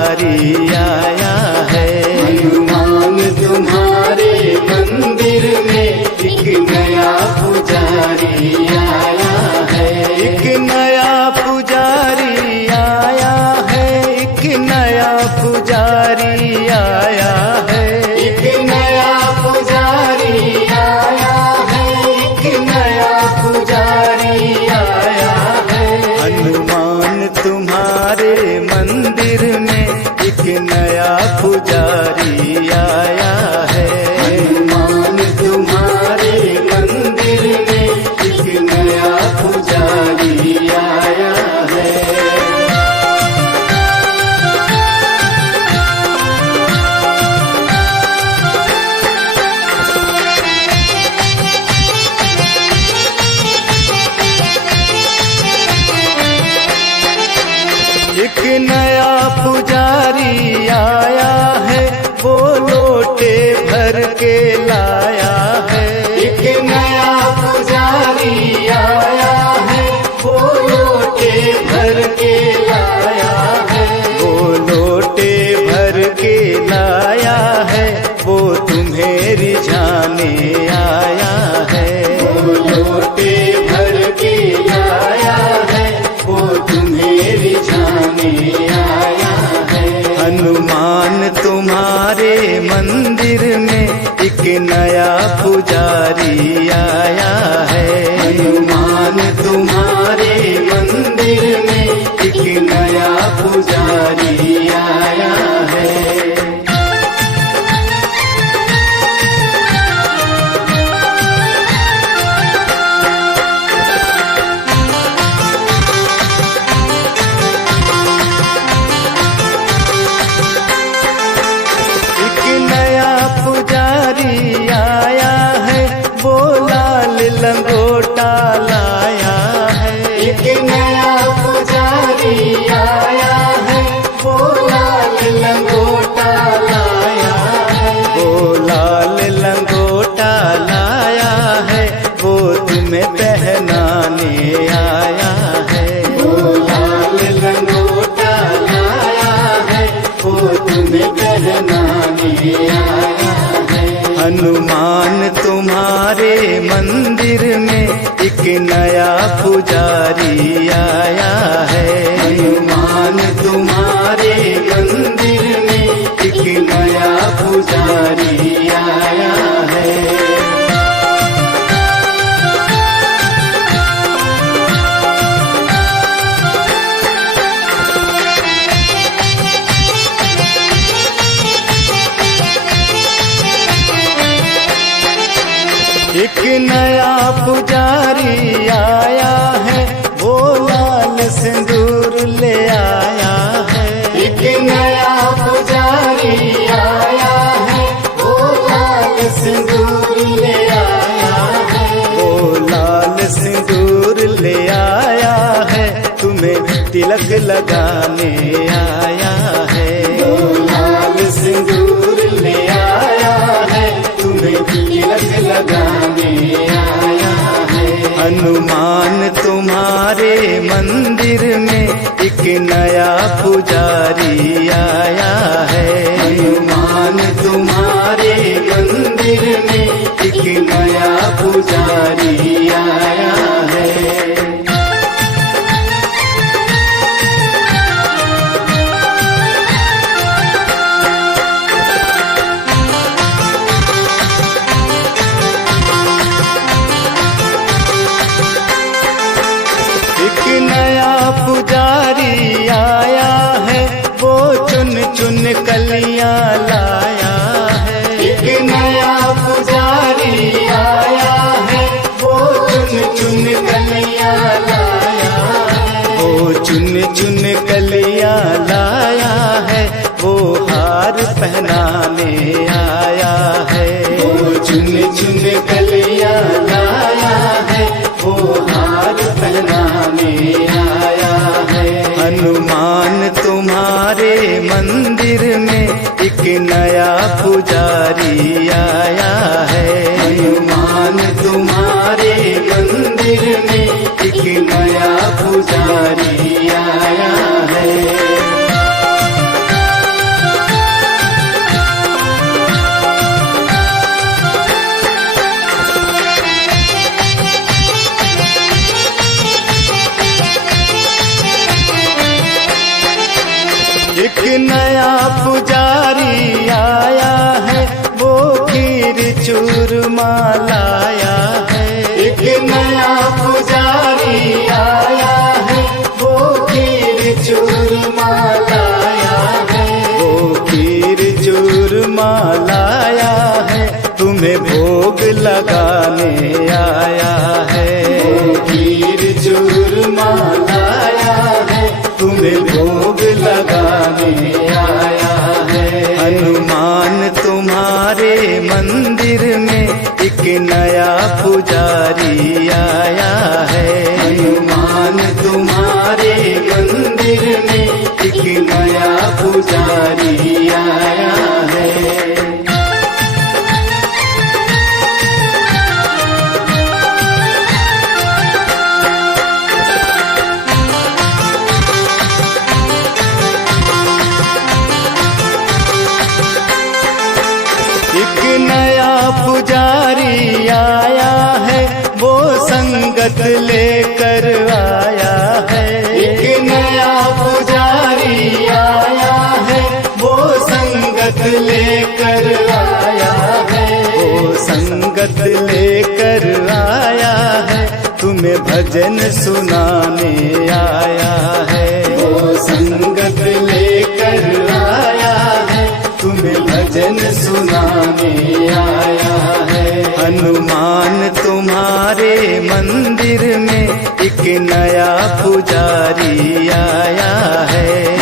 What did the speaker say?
पुजारी आया है। हनुमान तुम्हारे मंदिर में एक नया पुजारी आया है। एक नया पुजारी आया है, एक नया पुजारी आया है। एक नया पुजारी आया है, एक नया पुजारी आया है। हनुमान तुम्हारे मंदिर में एक नया पुजारी आया है। हनुमान तुम्हारे मंदिर में एक नया पुजारी आया है। एक नया पुजारी आया है, वो लोटे भर के लाया है। एक नया पुजारी आया है, वो लोटे भर के लाया है। वो लोटे भर के लाया है, वो तुम्हें रिझाने आया है। वो लोटे भर के लाया है, वो तुम्हें रिझाने आया है। हनुमान तुम्हारे मंदिर में एक नया पुजारी आया है। हनुमान तुम्हारे मंदिर में एक नया पुजारी आया है। एक नया पुजारी आया है, वो लाल लंगोटा लाया है। एक नया पुजारी आया है, वो लाल लंगोटा लाया है। वो लाल लंगोटा लाया है, वो तुम्हें पहनाने आया है। वो लाल लंगोटा लाया है, वो तुम्हें पहनाने आया है। हनुमान तुम्हारे मंदिर में एक नया पुजारी आया है। हनुमान तुम्हारे मंदिर में एक नया पुजारी आया है। एक नया पुजारी आया है, वो लाल सिंदूर ले आया है। एक नया पुजारी आया है, वो लाल सिंदूर ले आया है। वो लाल सिंदूर ले आया है, तुम्हें तिलक लगाने आया है। वो लाल सिंदूर ले आया है, तुम्हें तिलक लगाने आया है। हनुमान तुम्हारे मंदिर में एक नया पुजारी आया है। हनुमान तुम्हारे मंदिर में एक नया पुजारी आया है। एक नया पुजारी आया है, वो चुन चुन कलियां लाया है। एक नया पुजारी आया है, वो चुन चुन कलियां लाया है। वो चुन चुन कलियां लाया है, वो हार पहनाने आया है। वो चुन चुन कलियां लाया है, वो हार पहनाने आया है। हनुमान तुम्हारे मंदिर में एक नया पुजारी आया है। हनुमान तुम्हारे मंदिर में एक नया पुजारी आया है। चूरमा लाया है। एक नया पुजारी आया है, वो खीर चूरमा लाया है। वो खीर चूरमा लाया है, तुम्हें भोग लगाने आया है। वो खीर चूरमा लाया है, तुम्हें भोग लगाने आया है। हनुमान तुम्हारे मंदिर में एक नया पुजारी आया है। हनुमान तुम्हारे मंदिर में एक नया पुजारी आया है। एक नया पुजारी आया है, वो संगत लेकर आया है। एक नया पुजारी आया है, वो संगत लेकर आया है। वो संगत लेकर आया है, तुम्हें भजन सुनाने आया है। वो संगत लेकर आया है, तुम्हें भजन सुनाने आया है। हनुमान तुम्हारे मंदिर में एक नया पुजारी आया है।